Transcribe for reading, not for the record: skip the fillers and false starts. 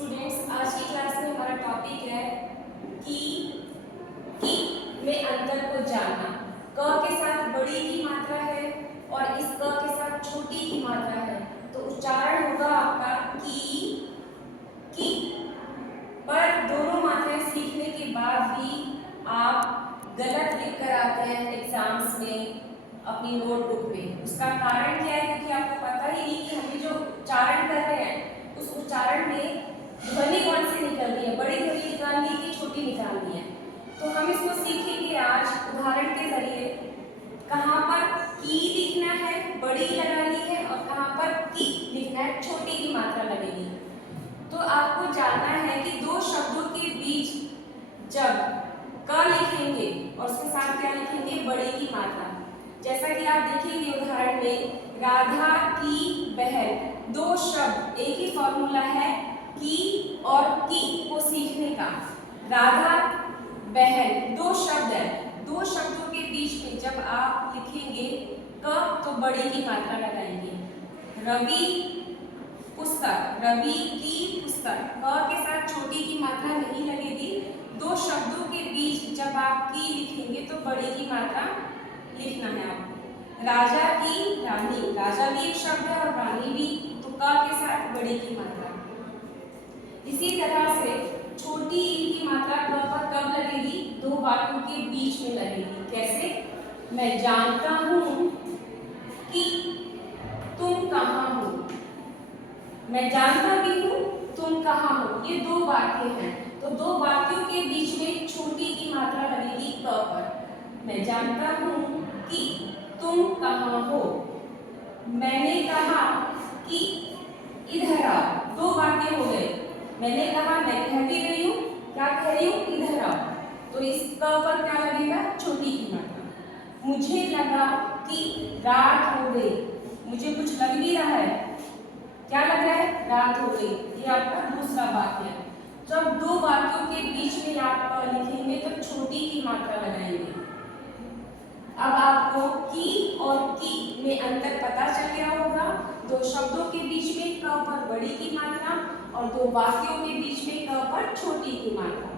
Students, आज की class में हमारा टॉपिक है की में अंतर को जानना। क के साथ बड़ी की मात्रा है और इस क के साथ छोटी की मात्रा है, तो उच्चारण होगा आपका की। पर दोनों मात्राएं सीखने के बाद भी आप गलत लिख कर आते हैं एग्जाम्स में अपनी नोटबुक में। उसका कारण क्या है? क्योंकि आपको पता ही नहीं कि हमें जो उच्चारण कर रहे हैं उस उच्चारण में ध्वनि कौन सी निकल रही है, बड़ी ध्वनि निकालनी है कि छोटी निकालनी है। तो हम इसको सीखेंगे आज उदाहरण के जरिए। कहाँ पर की लिखना है, बड़ी लगानी है, और कहाँ पर की लिखना है, छोटी की मात्रा लगेगी। तो आपको जानना है कि दो शब्दों के बीच जब क लिखेंगे और उसके साथ क्या लिखेंगे, बड़ी की मात्रा। जैसा कि आप देखेंगे उदाहरण में, राधा की बहन, दो शब्द, एक ही फॉर्मूला है की और की को सीखने का। राधा बहन दो शब्द है, दो शब्दों के बीच में जब आप लिखेंगे क तो बड़ी की मात्रा लगाएंगे। रवि पुस्तक, रवि की पुस्तक, क के साथ छोटी की मात्रा नहीं लगेगी। दो शब्दों के बीच जब आप की लिखेंगे तो बड़ी की मात्रा लिखना है आपको। राजा की रानी, राजा भी एक शब्द है और रानी भी, तो क के साथ बड़ी की मात्रा। इसी तरह से छोटी ई की मात्रा क पर कब लगेगी, दो वाक्यों के बीच में लगेगी। कैसे? मैं जानता हूँ कि तुम कहाँ हो, मैं जानता भी हूँ तुम कहाँ हो, ये दो वाक्य हैं। तो दो वाक्यों के बीच में छोटी की मात्रा लगेगी क पर। मैं जानता हूँ कि तुम कहाँ हो, मैंने कहा कि इधर आओ, दो वाक्य हो गए। मैंने कहा, मैं कह भी रही हूँ, क्या कह रही हूँ, इधर आओ, तो इस क पर क्या लगेगा, छोटी की मात्रा। मुझे लगा कि रात हो गई, मुझे कुछ लग भी रहा है, क्या लग रहा है, रात हो गई, ये आपका दूसरा वाक्य है। जब दो वाक्यों के बीच में आप लिखेंगे तो छोटी की मात्रा लगाएंगे। अब आपको की और की में अंतर पता चल गया होगा। दो शब्दों के बीच में क पर बड़ी की मात्रा और दो वाक्यों के बीच में क पर छोटी की मात्रा।